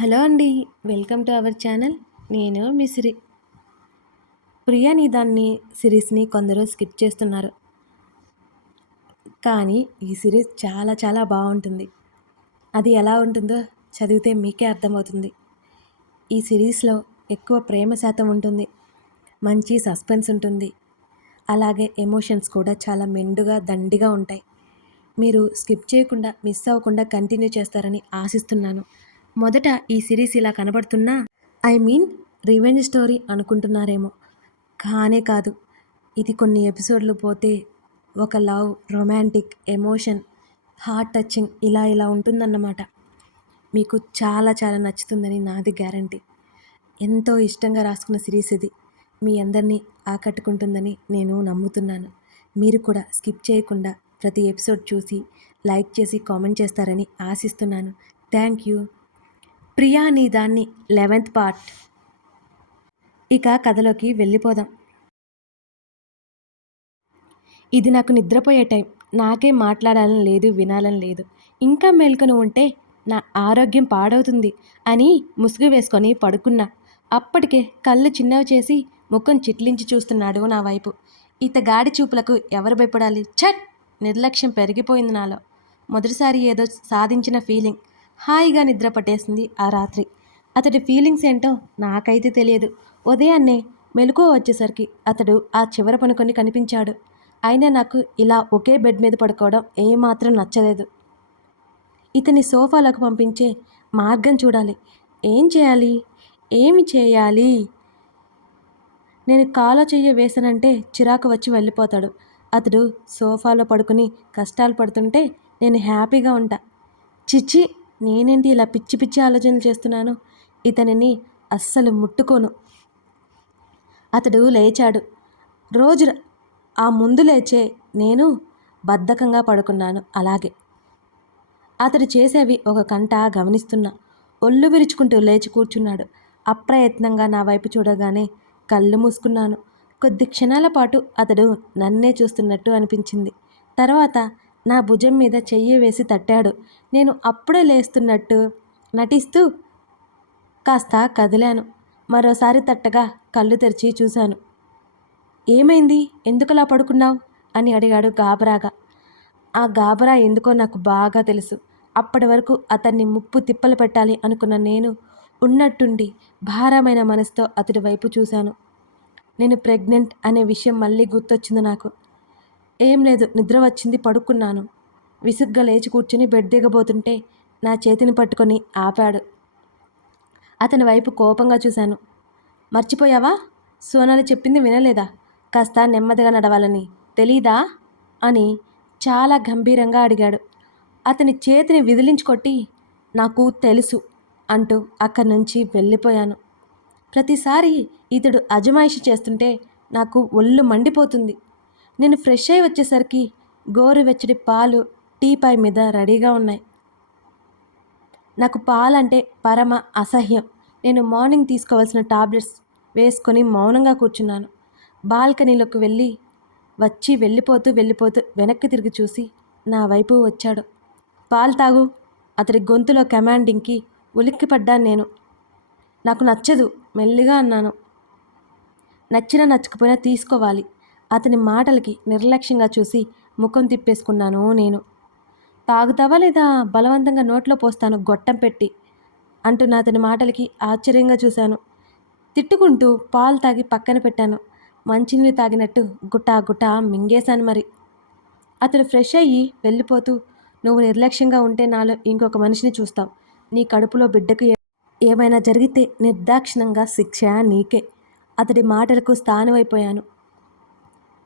Hello అండి welcome to our channel. నేను మీ సిరి. ప్రియా దాన్ని సిరీస్ని కొందరు స్కిప్ చేస్తున్నారు. కానీ ఈ సిరీస్ చాలా చాలా బాగుంటుంది. అది ఎలా ఉంటుందో చదివితే మీకే అర్థమవుతుంది. ఈ సిరీస్లో ఎక్కువ ప్రేమ శాతం ఉంటుంది. మంచి సస్పెన్స్ ఉంటుంది. అలాగే ఎమోషన్స్ కూడా చాలా మెండుగా దండిగా ఉంటాయి. మీరు స్కిప్ చేయకుండా మిస్ అవ్వకుండా కంటిన్యూ చేస్తారని ఆశిస్తున్నాను. మొదట ఈ సిరీస్ ఇలా కనబడుతున్నా? ఐ మీన్ రివెంజ్ స్టోరీ అనుకుంటున్నారేమో. కానే కాదు. ఇది కొన్ని ఎపిసోడ్లు పోతే ఒక love romantic emotion heart touching ఇలా ఇలా ఉంటుందన్నమాట. మీకు చాలా చాలా నచ్చుతుందని నాది గ్యారంటీ. ఎంతో ఇష్టంగా రాసుకున్న సిరీస్ ఇది. మీ అందరినీ ఆకట్టుకుంటుందని నేను నమ్ముతున్నాను. మీరు కూడా స్కిప్ చేయకుండా ప్రతి ఎపిసోడ్ చూసి లైక్ చేసి కామెంట్ చేస్తారని ఆశిస్తున్నాను. Thank you. ప్రియా నీ దాన్ని లెవెంత్ పార్ట్. ఇక కథలోకి వెళ్ళిపోదాం. ఇది నాకు నిద్రపోయే టైం. నాకే మాట్లాడాలని లేదు వినాలని లేదు. ఇంకా మేల్కొని ఉంటే నా ఆరోగ్యం పాడవుతుంది అని ముసుగు వేసుకొని పడుకున్నా. అప్పటికే కళ్ళు చిన్నవి చేసి ముఖం చిట్లించి చూస్తున్నాడు నా వైపు. ఇత గాడి చూపులకు ఎవరు భయపడాలి? ఛట్! నిర్లక్ష్యం పెరిగిపోయింది నాలో. మొదటిసారి ఏదో సాధించిన ఫీలింగ్. హాయిగా నిద్ర పట్టేసింది ఆ రాత్రి. అతడి ఫీలింగ్స్ ఏంటో నాకైతే తెలియదు. ఉదయాన్నే మెలకువ వచ్చేసరికి అతడు ఆ చివర పనుకొని కనిపించాడు. అయినా నాకు ఇలా ఒకే బెడ్ మీద పడుకోవడం ఏమాత్రం నచ్చలేదు. ఇతని సోఫాలకు పంపించే మార్గం చూడాలి. ఏం చేయాలి? ఏమి చేయాలి? నేను కాలో చెయ్య వేసానంటే చిరాకు వచ్చి వెళ్ళిపోతాడు. అతడు సోఫాలో పడుకుని కష్టాలు పడుతుంటే నేను హ్యాపీగా ఉంటా. చిచ్చి నేనేంటి ఇలా పిచ్చి పిచ్చి ఆలోచనలు చేస్తున్నాను? ఇతనిని అస్సలు ముట్టుకోను. అతడు లేచాడు. రోజు ఆ ముందు లేచే నేను బద్ధకంగా పడుకున్నాను అలాగే. అతడు చేసేవి ఒక కంట గమనిస్తున్నా. ఒళ్ళు విరుచుకుంటూ లేచి కూర్చున్నాడు. అప్రయత్నంగా నా వైపు చూడగానే కళ్ళు మూసుకున్నాను. కొద్ది క్షణాల పాటు అతడు నన్నే చూస్తున్నట్టు అనిపించింది. తర్వాత నా భుజం మీద చెయ్యి వేసి తట్టాడు. నేను అప్పుడే లేస్తున్నట్టు నటిస్తూ కాస్త కదిలాను. మరోసారి తట్టగా కళ్ళు తెరిచి చూశాను. ఏమైంది? ఎందుకలా పడుకున్నావు? అని అడిగాడు గాబరాగా. ఆ గాబరా ఎందుకో నాకు బాగా తెలుసు. అప్పటి వరకు అతన్ని ముప్పు తిప్పలు పెట్టాలి అనుకున్న నేను ఉన్నట్టుండి భారమైన మనసుతో అతడి వైపు చూశాను. నేను ప్రెగ్నెంట్ అనే విషయం మళ్ళీ గుర్తొచ్చింది నాకు. ఏం లేదు నిద్ర వచ్చింది పడుకున్నాను. విసుగ్గా లేచి కూర్చుని బెడ్ దిగబోతుంటే నా చేతిని పట్టుకొని ఆపాడు. అతని వైపు కోపంగా చూశాను. మర్చిపోయావా? సోనాలి చెప్పింది వినలేదా? కాస్త నెమ్మదిగా నడవాలని. తెలీదా? అని చాలా గంభీరంగా అడిగాడు. అతని చేతిని విదిలించుకొట్టి నాకు తెలుసు అంటూ అక్కడి నుంచి వెళ్ళిపోయాను. ప్రతిసారి ఇతడు అజమాయిషి చేస్తుంటే నాకు ఒళ్ళు మండిపోతుంది. నేను ఫ్రెష్ అయి వచ్చేసరికి గోరువెచ్చడి పాలు టీపాయ్ మీద రెడీగా ఉన్నాయి. నాకు పాలంటే పరమ అసహ్యం. నేను మార్నింగ్ తీసుకోవాల్సిన టాబ్లెట్స్ వేసుకొని మౌనంగా కూర్చున్నాను. బాల్కనీలోకి వెళ్ళి వచ్చి వెళ్ళిపోతూ వెళ్ళిపోతూ వెనక్కి తిరిగి చూసి నా వైపు వచ్చాడు. పాలు తాగు. అతడి గొంతులో కమాండింగ్కి ఉలిక్కిపడ్డాను నేను. నాకు నచ్చదు. మెల్లిగా అన్నాను. నచ్చినా నచ్చకపోయినా తీసుకోవాలి. అతని మాటలకి నిర్లక్ష్యంగా చూసి ముఖం తిప్పేసుకున్నాను నేను. తాగుతావా లేదా? బలవంతంగా నోట్లో పోస్తాను గొట్టం పెట్టి అంటున్న అతని మాటలకి ఆశ్చర్యంగా చూశాను. తిట్టుకుంటూ పాలు తాగి పక్కన పెట్టాను. మంచినీళ్ళు తాగినట్టు గుటా గుటా మింగేశాను మరి. అతడు ఫ్రెష్ అయ్యి వెళ్ళిపోతూ నువ్వు నిర్లక్ష్యంగా ఉంటే నాలో ఇంకొక మనిషిని చూస్తావు నీ కడుపులో బిడ్డకు ఏమైనా జరిగితే నిర్దాక్షిణంగా శిక్ష నీకే. అతడి మాటలకు స్థానమైపోయాను.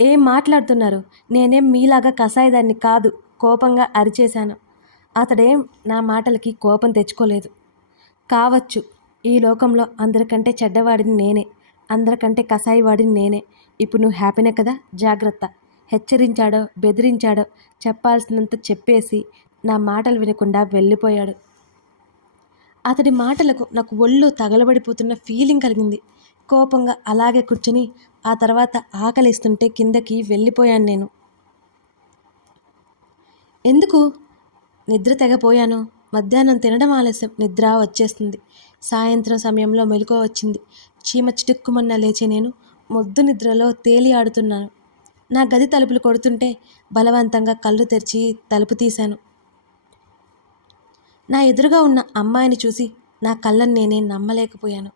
ఏం మాట్లాడుతున్నారు? నేనేం మీలాగా కసాయిదాన్ని కాదు కోపంగా అరిచేశాను. అతడేం నా మాటలకి కోపం తెచ్చుకోలేదు. కావచ్చు ఈ లోకంలో అందరికంటే చెడ్డవాడిని నేనే అందరికంటే కసాయివాడిని నేనే. ఇప్పుడు నువ్వు హ్యాపీనే కదా? జాగ్రత్త. హెచ్చరించాడో బెదిరించాడో చెప్పాల్సినంత చెప్పేసి నా మాటలు వినకుండా వెళ్ళిపోయాడు. అతడి మాటలకు నాకు ఒళ్ళు తగలబడిపోతున్న ఫీలింగ్ కలిగింది. కోపంగా అలాగే కూర్చుని ఆ తర్వాత ఆకలిస్తుంటే కిందకి వెళ్ళిపోయాను నేను. ఎందుకు? నిద్ర తెగపోయాను. మధ్యాహ్నం తినడం ఆలస్యం. నిద్ర వచ్చేస్తుంది సాయంత్రం సమయంలో మెలకువ వచ్చింది. చీమ చిటుక్కుమన్న లేచి నేను మొద్దు నిద్రలో తేలి ఆడుతున్నాను. నా గది తలుపులు కొడుతుంటే బలవంతంగా కళ్ళు తెరిచి తలుపు తీశాను. నా ఎదురుగా ఉన్న అమ్మాయిని చూసి నా కళ్ళని నేనే నమ్మలేకపోయాను.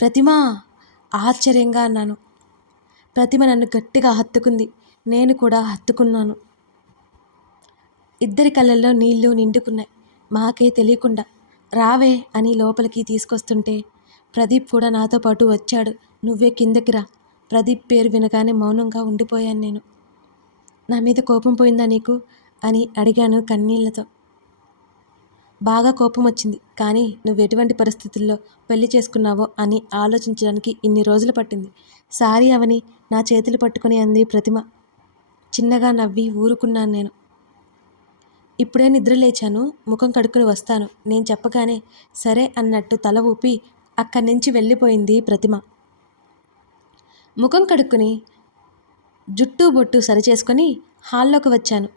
ప్రతిమ ఆశ్చర్యంగా అన్నాను. ప్రతిమ నన్ను గట్టిగా హత్తుకుంది. నేను కూడా హత్తుకున్నాను. ఇద్దరి కళ్ళల్లో నీళ్ళు నిండుకున్నాయి. మాకే తెలియకుండా రావే అని లోపలికి తీసుకొస్తుంటే ప్రదీప్ కూడా నాతో పాటు వచ్చాడు. నువ్వే కిందకి రా. ప్రదీప్ పేరు వినగానే మౌనంగా ఉండిపోయాను నేను. నా మీద కోపం పోయిందా నీకు? అని అడిగాను కన్నీళ్ళతో. బాగా కోపం వచ్చింది కానీ నువ్వు ఎటువంటి పరిస్థితుల్లో పెళ్ళి చేసుకున్నావో అని ఆలోచించడానికి ఇన్ని రోజులు పట్టింది. సారీ అవని నా చేతులు పట్టుకుని అంది ప్రతిమ. చిన్నగా నవ్వి ఊరుకున్నాను నేను. ఇప్పుడే నిద్ర లేచాను ముఖం కడుక్కుని వస్తాను. నేను చెప్పగానే సరే అన్నట్టు తల ఊపి అక్కడి నుంచి వెళ్ళిపోయింది ప్రతిమ. ముఖం కడుక్కుని జుట్టు బొట్టు సరిచేసుకొని హాల్లోకి వచ్చాను.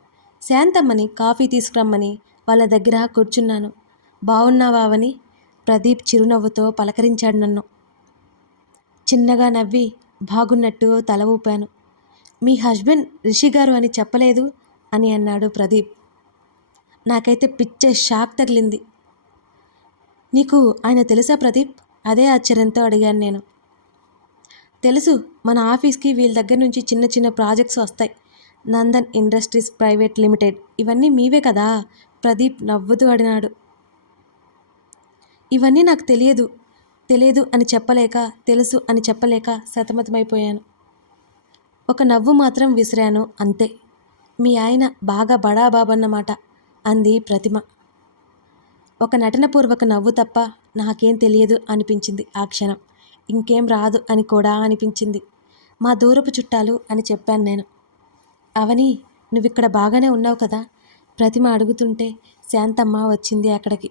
శాంతమ్మని కాఫీ తీసుకురమ్మని వాళ్ళ దగ్గర కూర్చున్నాను. బాగున్నావావని ప్రదీప్ చిరునవ్వుతో పలకరించాడు నన్ను. చిన్నగా నవ్వి బాగున్నట్టు తల ఊపాను. మీ హస్బెండ్ రిషి గారు అని చెప్పలేదు? అని అన్నాడు ప్రదీప్. నాకైతే పిచ్చే షాక్ తగిలింది. నీకు ఆయన తెలుసా ప్రదీప్? అదే ఆశ్చర్యంతో అడిగాను నేను. తెలుసు. మన ఆఫీస్కి వీళ్ళ దగ్గర నుంచి చిన్న చిన్న ప్రాజెక్ట్స్ వస్తాయి. Nandan Industries Private Limited. ఇవన్నీ మీవే కదా? ప్రదీప్ నవ్వుతూ అడినాడు. ఇవన్నీ నాకు తెలియదు తెలియదు అని చెప్పలేక తెలుసు అని చెప్పలేక సతమతమైపోయాను. ఒక నవ్వు మాత్రం విసిరాను అంతే. మీ ఆయన బాగా బడాబాబన్నమాట అంది ప్రతిమ. ఒక నటనపూర్వక నవ్వు తప్ప నాకేం తెలియదు అనిపించింది ఆ క్షణం. ఇంకేం రాదు అని కూడా అనిపించింది. మా దూరపు చుట్టాలు అని చెప్పాను నేను. అవని నువ్విక్కడ బాగానే ఉన్నావు కదా ప్రతిమ అడుగుతుంటే శాంతమ్మ వచ్చింది అక్కడికి.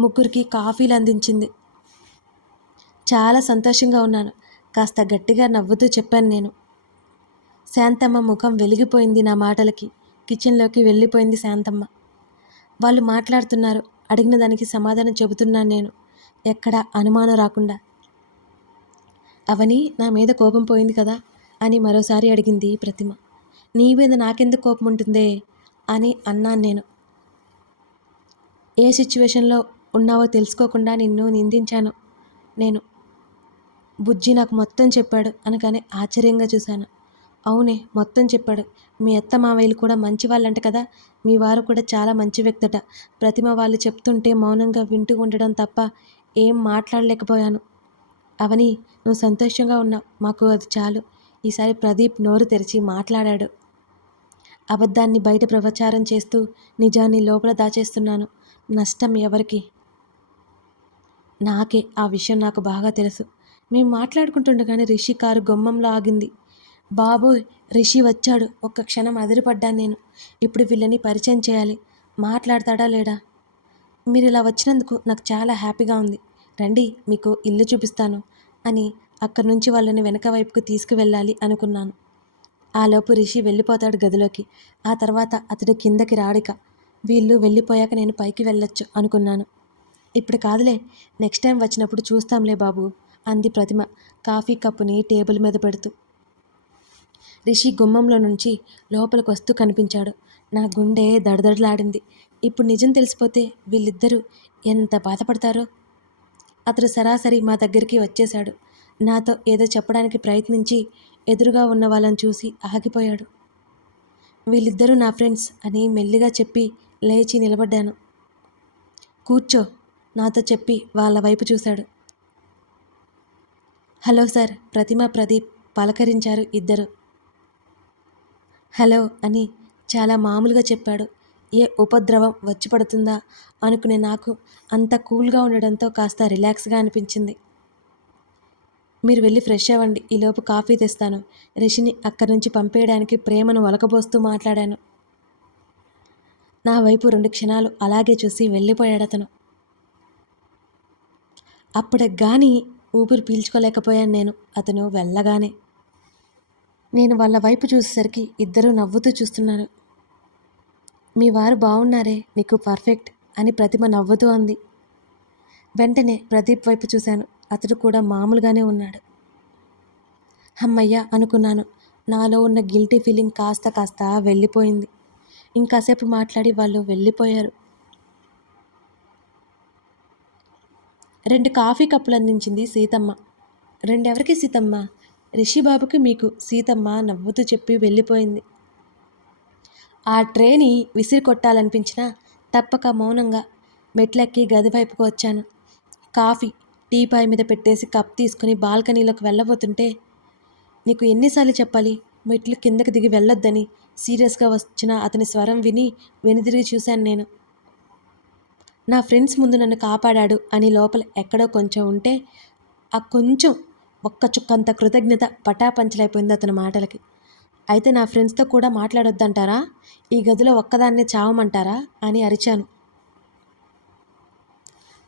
ముగ్గురికి కాఫీలు అందించింది. చాలా సంతోషంగా ఉన్నాను. కాస్త గట్టిగా నవ్వుతూ చెప్పాను నేను. శాంతమ్మ ముఖం వెలిగిపోయింది నా మాటలకి. కిచెన్లోకి వెళ్ళిపోయింది శాంతమ్మ. వాళ్ళు మాట్లాడుతున్నారు. అడిగిన దానికి సమాధానం చెబుతున్నాను నేను. ఎక్కడ అనుమానం రాకుండా. అవని నా మీద కోపం పోయింది కదా అని మరోసారి అడిగింది ప్రతిమ. నీ మీద నాకెందుకు కోపం ఉంటుందే? అని అన్నాను నేను. ఏ సిచ్యువేషన్లో ఉన్నావో తెలుసుకోకుండా నిన్ను నిందించాను నేను. బుజ్జి నాకు మొత్తం చెప్పాడు అనగానే ఆశ్చర్యంగా చూశాను. అవునే మొత్తం చెప్పాడు. మీ అత్త మావయ్యలు కూడా మంచి వాళ్ళంట కదా? మీ వారు కూడా చాలా మంచి వ్యక్తట. ప్రతిమ వాళ్ళు చెప్తుంటే మౌనంగా వింటూ ఉండడం తప్ప ఏం మాట్లాడలేకపోయాను. అవని నువ్వు సంతోషంగా ఉన్నావు. మాకు అది చాలు. ఈసారి ప్రదీప్ నోరు తెరిచి మాట్లాడాడు. అబద్ధాన్ని బయట ప్రచారం చేస్తూ నిజాన్ని లోపల దాచేస్తున్నాను. నష్టం ఎవరికి? నాకే ఆ విషయం నాకు బాగా తెలుసు. మేము మాట్లాడుకుంటుండగానే రిషి కారు గుమ్మంలో ఆగింది. బాబోయ్ రిషి వచ్చాడు. ఒక్క క్షణం అదిరిపడ్డాను నేను. ఇప్పుడు వీళ్ళని పరిచయం చేయాలి. మాట్లాడతాడా లేడా? మీరు ఇలా వచ్చినందుకు నాకు చాలా హ్యాపీగా ఉంది. రండి మీకు ఇల్లు చూపిస్తాను అని అక్కడి నుంచి వాళ్ళని వెనక వైపుకు తీసుకువెళ్ళాలి అనుకున్నాను. ఆలోపు రిషి వెళ్ళిపోతాడు గదిలోకి. ఆ తర్వాత అతడు కిందకి రాడిక వీళ్ళు వెళ్ళిపోయాక నేను పైకి వెళ్ళొచ్చు అనుకున్నాను. ఇప్పుడు కాదులే నెక్స్ట్ టైం వచ్చినప్పుడు చూస్తాంలే బాబు అంది ప్రతిమ కాఫీ కప్పుని టేబుల్ మీద పెడుతూ. రిషి గుమ్మంలో నుంచి లోపలికి వస్తూ కనిపించాడు. నా గుండె దడదడలాడింది. ఇప్పుడు నిజం తెలిసిపోతే వీళ్ళిద్దరూ ఎంత బాధపడతారో? అతడు సరాసరి మా దగ్గరికి వచ్చేశాడు. నాతో ఏదో చెప్పడానికి ప్రయత్నించి ఎదురుగా ఉన్న వాళ్ళని చూసి ఆగిపోయాడు. వీళ్ళిద్దరూ నా ఫ్రెండ్స్ అని మెల్లిగా చెప్పి లేచి నిలబడ్డాను. కూర్చో నాతో చెప్పి వాళ్ళ వైపు చూశాడు. హలో సార్ ప్రతిమ ప్రదీప్ పలకరించారు ఇద్దరు. హలో అని చాలా మామూలుగా చెప్పాడు. ఏ ఉపద్రవం వచ్చి పడుతుందా అనుకునే నాకు అంత కూల్గా ఉండడంతో కాస్త రిలాక్స్గా అనిపించింది. మీరు వెళ్ళి ఫ్రెష్ అవ్వండి. ఈలోపు కాఫీ తెస్తాను. రిషిని అక్కడి నుంచి పంపేయడానికి ప్రేమను ఒలకబోస్తూ మాట్లాడాను. నా వైపు రెండు క్షణాలు అలాగే చూసి వెళ్ళిపోయాడు అతను. అప్పటికి కానీ ఊపిరి పీల్చుకోలేకపోయాను నేను. అతను వెళ్ళగానే నేను వాళ్ళ వైపు చూసేసరికి ఇద్దరూ నవ్వుతూ చూస్తున్నారు. మీ వారు బాగున్నారే మీకు పర్ఫెక్ట్ అని ప్రతిమ నవ్వుతూ అంది. వెంటనే ప్రదీప్ వైపు చూశాను. అతడు కూడా మామూలుగానే ఉన్నాడు. అమ్మయ్య అనుకున్నాను. నాలో ఉన్న గిల్టీ ఫీలింగ్ కాస్త కాస్త వెళ్ళిపోయింది. ఇంకాసేపు మాట్లాడి వాళ్ళు వెళ్ళిపోయారు. రెండు కాఫీ కప్పులు అందించింది సీతమ్మ. రెండెవరికి సీతమ్మ? రిషిబాబుకి మీకు సీతమ్మ నవ్వుతూ చెప్పి వెళ్ళిపోయింది. ఆ ట్రేని విసిరి కొట్టాలనిపించినా తప్పక మౌనంగా మెట్లెక్కి గది వైపుకు వచ్చాను. కాఫీ టీపాయ్ మీద పెట్టేసి కప్ తీసుకుని బాల్కనీలోకి వెళ్ళబోతుంటే నీకు ఎన్నిసార్లు చెప్పాలి? మెట్లు కిందకి దిగి వెళ్ళొద్దని సీరియస్గా వచ్చిన అతని స్వరం విని వెనుదిరిగి చూశాను నేను. నా ఫ్రెండ్స్ ముందు నన్ను కాపాడాడు అని లోపల ఎక్కడో కొంచెం ఉంటే ఆ కొంచెం ఒక్క చుక్కంత కృతజ్ఞత పటాపంచలైపోయింది అతని మాటలకి. అయితే నా ఫ్రెండ్స్తో కూడా మాట్లాడొద్దంటారా? ఈ గదిలో ఒక్కదాన్నే చావమంటారా? అని అరిచాను.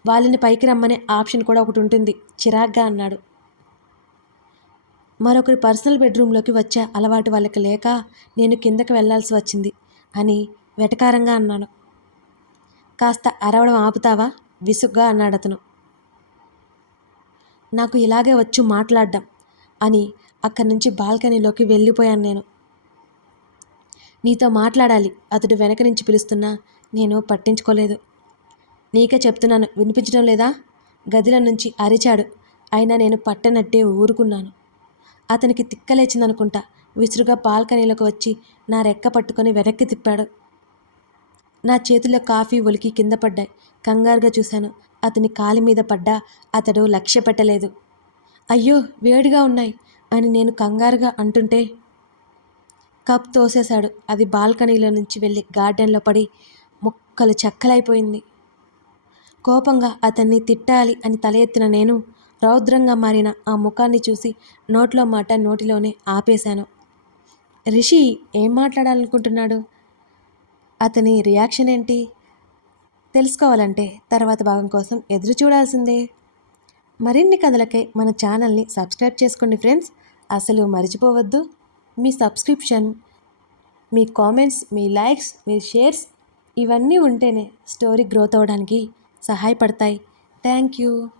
వాళ్ళని పైకి రమ్మనే ఆప్షన్ కూడా ఒకటి ఉంటుంది. చిరాగ్గా అన్నాడు. మరొకరి పర్సనల్ బెడ్రూమ్లోకి వచ్చే అలవాటు వాళ్ళకి లేక నేను కిందకి వెళ్ళాల్సి వచ్చింది అని వెటకారంగా అన్నాను. కాస్త అరవడం ఆపుతావా? విసుగ్గా అన్నాడు అతను. నాకు ఇలాగే వచ్చు మాట్లాడడం అని అక్కడి నుంచి బాల్కనీలోకి వెళ్ళిపోయాను నేను. నీతో మాట్లాడాలి అతడు వెనక నుంచి పిలుస్తున్నా నేను పట్టించుకోలేదు. నీకే చెప్తున్నాను వినిపించడం లేదా? గదిలో నుంచి అరిచాడు. అయినా నేను పట్టనట్టే ఊరుకున్నాను. అతనికి తిక్కలేచిందనుకుంటా. విసురుగా బాల్కనీలోకి వచ్చి నా రెక్క పట్టుకొని వెనక్కి తిప్పాడు. నా చేతిలో కాఫీ ఒలికి కింద పడ్డాయి. కంగారుగా చూశాను. అతని కాలి మీద పడ్డా అతడు లక్ష్య పెట్టలేదు. అయ్యో వేడిగా ఉన్నాయి అని నేను కంగారుగా అంటుంటే కప్ తోసేశాడు. అది బాల్కనీలో నుంచి వెళ్ళి గార్డెన్లో పడి ముక్కలు చెక్కలైపోయింది. కోపంగా అతన్ని తిట్టాలి అని తల ఎత్తిన నేను రౌద్రంగా మారిన ఆ ముఖాన్ని చూసి నోట్లో మాట నోటిలోనే ఆపేశాను. రిషి ఏం మాట్లాడాలనుకుంటున్నాడు? అతని రియాక్షన్ ఏంటి? తెలుసుకోవాలంటే తర్వాత భాగం కోసం ఎదురు చూడాల్సిందే. మరిన్ని కథలకై మన ఛానల్ని సబ్స్క్రైబ్ చేసుకోండి ఫ్రెండ్స్. అసలు మర్చిపోవద్దు. మీ సబ్స్క్రిప్షన్ మీ కామెంట్స్ మీ లైక్స్ మీ షేర్స్ ఇవన్నీ ఉంటేనే స్టోరీ గ్రోత్ అవ్వడానికి సహాయపడతాయి. Thank you.